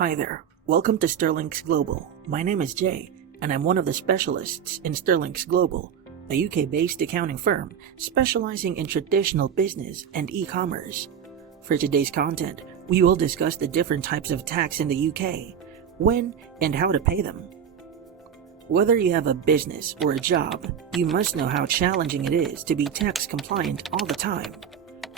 Hi there, welcome to Sterlinx Global. My name is Jay, and I'm one of the specialists in Sterlinx Global, a UK-based accounting firm specializing in traditional business and e-commerce. For today's content, we will discuss the different types of tax in the UK, when and how to pay them. Whether you have a business or a job, you must know how challenging it is to be tax compliant all the time.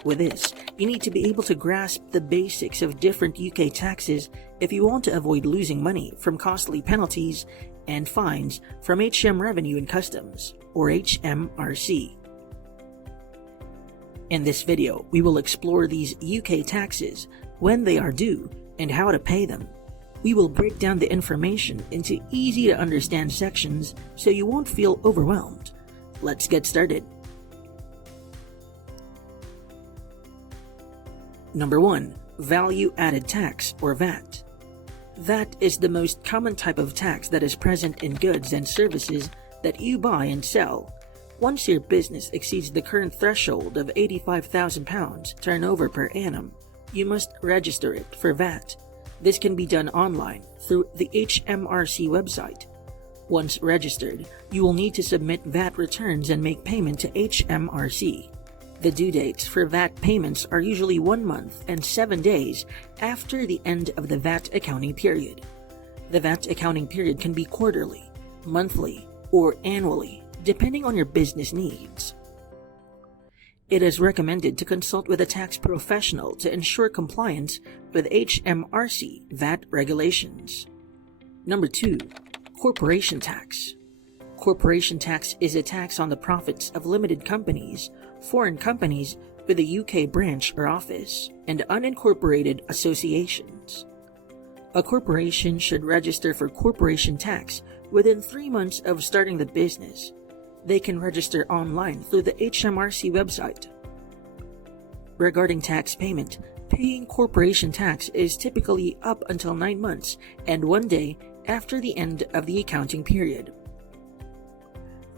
With this, you need to be able to grasp the basics of different UK taxes if you want to avoid losing money from costly penalties and fines from HM Revenue and Customs, or HMRC. In this video, we will explore these UK taxes, when they are due, and how to pay them. We will break down the information into easy-to-understand sections so you won't feel overwhelmed. Let's get started. Number 1. Value-added tax, or VAT. VAT is the most common type of tax that is present in goods and services that you buy and sell. Once your business exceeds the current threshold of £85,000 turnover per annum, you must register it for VAT. This can be done online through the HMRC website. Once registered, you will need to submit VAT returns and make payment to HMRC. The due dates for VAT payments are usually 1 month and 7 days after the end of the VAT accounting period. The VAT accounting period can be quarterly, monthly, or annually, depending on your business needs. It is recommended to consult with a tax professional to ensure compliance with HMRC VAT regulations. Number 2. Corporation tax. Corporation tax is a tax on the profits of limited companies, foreign companies with a UK branch or office, and unincorporated associations. A corporation should register for corporation tax within 3 months of starting the business. They can register online through the HMRC website. Regarding tax payment, paying corporation tax is typically up until 9 months and 1 day after the end of the accounting period.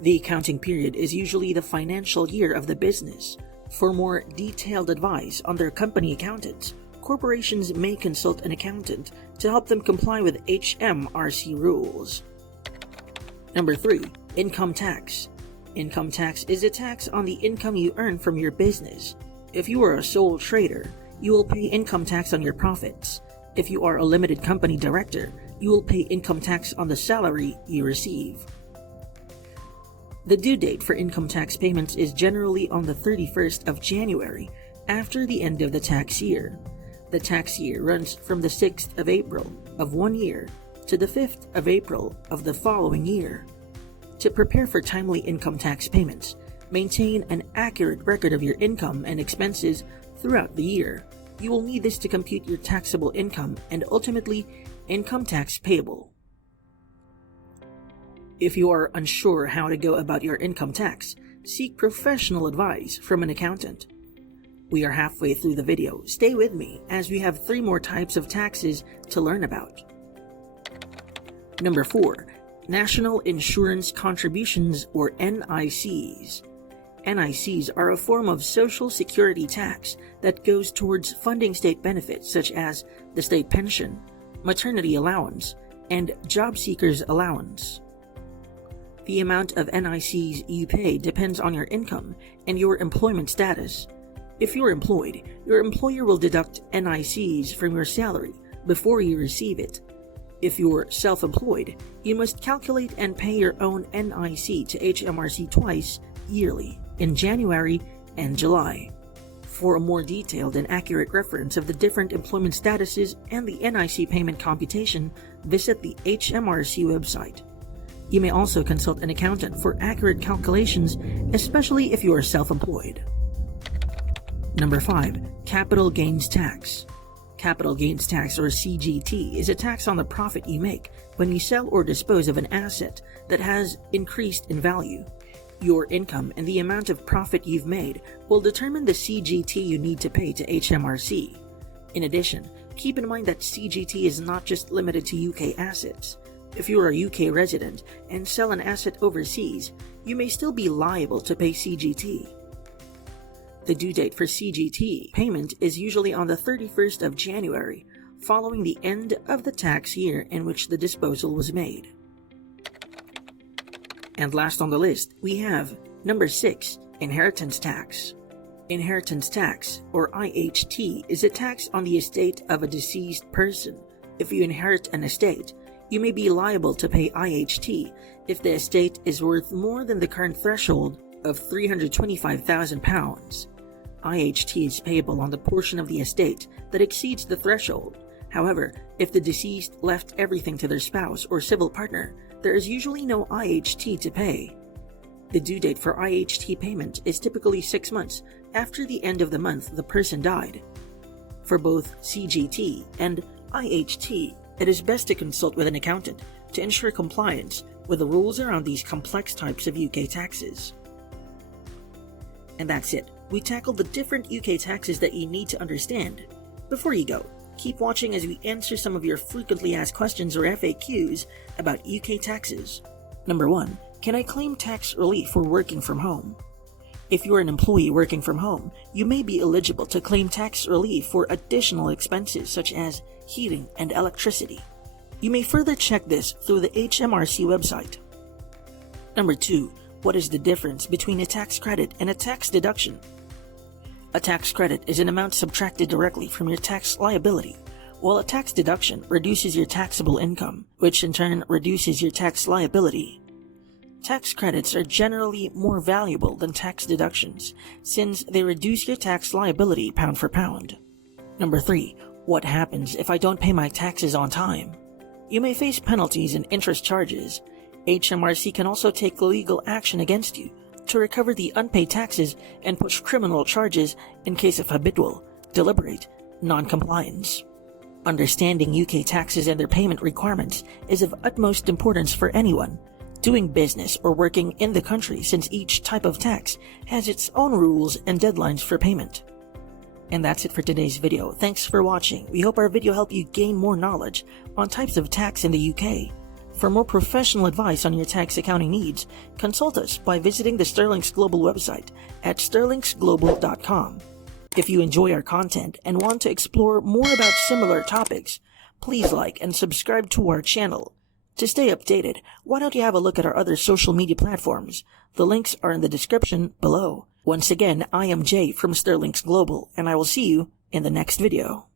The accounting period is usually the financial year of the business. For more detailed advice on their company accountants, corporations may consult an accountant to help them comply with HMRC rules. Number 3. Income tax. Income tax is a tax on the income you earn from your business. If you are a sole trader, you will pay income tax on your profits. If you are a limited company director, you will pay income tax on the salary you receive. The due date for income tax payments is generally on the 31st of January, after the end of the tax year. The tax year runs from the 6th of April of 1 year to the 5th of April of the following year. To prepare for timely income tax payments, maintain an accurate record of your income and expenses throughout the year. You will need this to compute your taxable income and ultimately income tax payable. If you are unsure how to go about your income tax, seek professional advice from an accountant. We are halfway through the video. Stay with me as we have 3 more types of taxes to learn about. Number 4. National Insurance Contributions, or NICs. NICs are a form of social security tax that goes towards funding state benefits such as the state pension, maternity allowance, and job seekers allowance. The amount of NICs you pay depends on your income and your employment status. If you're employed, your employer will deduct NICs from your salary before you receive it. If you're self-employed, you must calculate and pay your own NIC to HMRC twice yearly, in January and July. For a more detailed and accurate reference of the different employment statuses and the NIC payment computation, visit the HMRC website. You may also consult an accountant for accurate calculations, especially if you are self-employed. Number 5. Capital Gains Tax. Capital Gains Tax, or CGT, is a tax on the profit you make when you sell or dispose of an asset that has increased in value. Your income and the amount of profit you've made will determine the CGT you need to pay to HMRC. In addition, keep in mind that CGT is not just limited to UK assets. If you are a UK resident and sell an asset overseas, you may still be liable to pay CGT. The due date for CGT payment is usually on the 31st of January, following the end of the tax year in which the disposal was made. And last on the list, we have number 6, inheritance tax. Inheritance tax, or IHT, is a tax on the estate of a deceased person. If you inherit an estate, you may be liable to pay IHT if the estate is worth more than the current threshold of £325,000. IHT is payable on the portion of the estate that exceeds the threshold. However, if the deceased left everything to their spouse or civil partner, there is usually no IHT to pay. The due date for IHT payment is typically 6 months after the end of the month the person died. For both CGT and IHT, it is best to consult with an accountant to ensure compliance with the rules around these complex types of UK taxes. And that's it. We tackled the different UK taxes that you need to understand. Before you go, keep watching as we answer some of your frequently asked questions or FAQs about UK taxes. Number 1. Can I claim tax relief for working from home? If you are an employee working from home, you may be eligible to claim tax relief for additional expenses such as heating and electricity. You may further check this through the HMRC website. Number 2. What is the difference between a tax credit and a tax deduction? A tax credit is an amount subtracted directly from your tax liability, while a tax deduction reduces your taxable income, which in turn reduces your tax liability. Tax credits are generally more valuable than tax deductions, since they reduce your tax liability pound for pound. Number 3. What happens if I don't pay my taxes on time? You may face penalties and interest charges. HMRC can also take legal action against you to recover the unpaid taxes and push criminal charges in case of habitual, deliberate non-compliance. Understanding UK taxes and their payment requirements is of utmost importance for anyone doing business or working in the country, since each type of tax has its own rules and deadlines for payment. And that's it for today's video. Thanks for watching. We hope our video helped you gain more knowledge on types of tax in the UK. For more professional advice on your tax accounting needs, consult us by visiting the Sterlinx Global website at sterlinxglobal.com. If you enjoy our content and want to explore more about similar topics, please like and subscribe to our channel. To stay updated, why don't you have a look at our other social media platforms? The links are in the description below. Once again, I am Jay from Sterlinx Global, and I will see you in the next video.